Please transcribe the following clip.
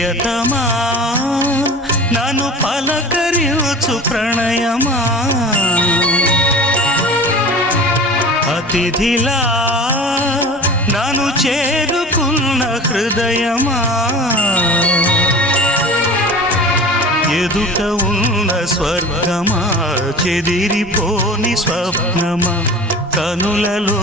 ప్రియతమా నన్ను పలకరించు ప్రణయమా అతిథిలా నన్ను చేరుకున్న హృదయమా ఎదుట ఉన్న స్వర్గమా చెదిరిపోని స్వప్నమా కనులలో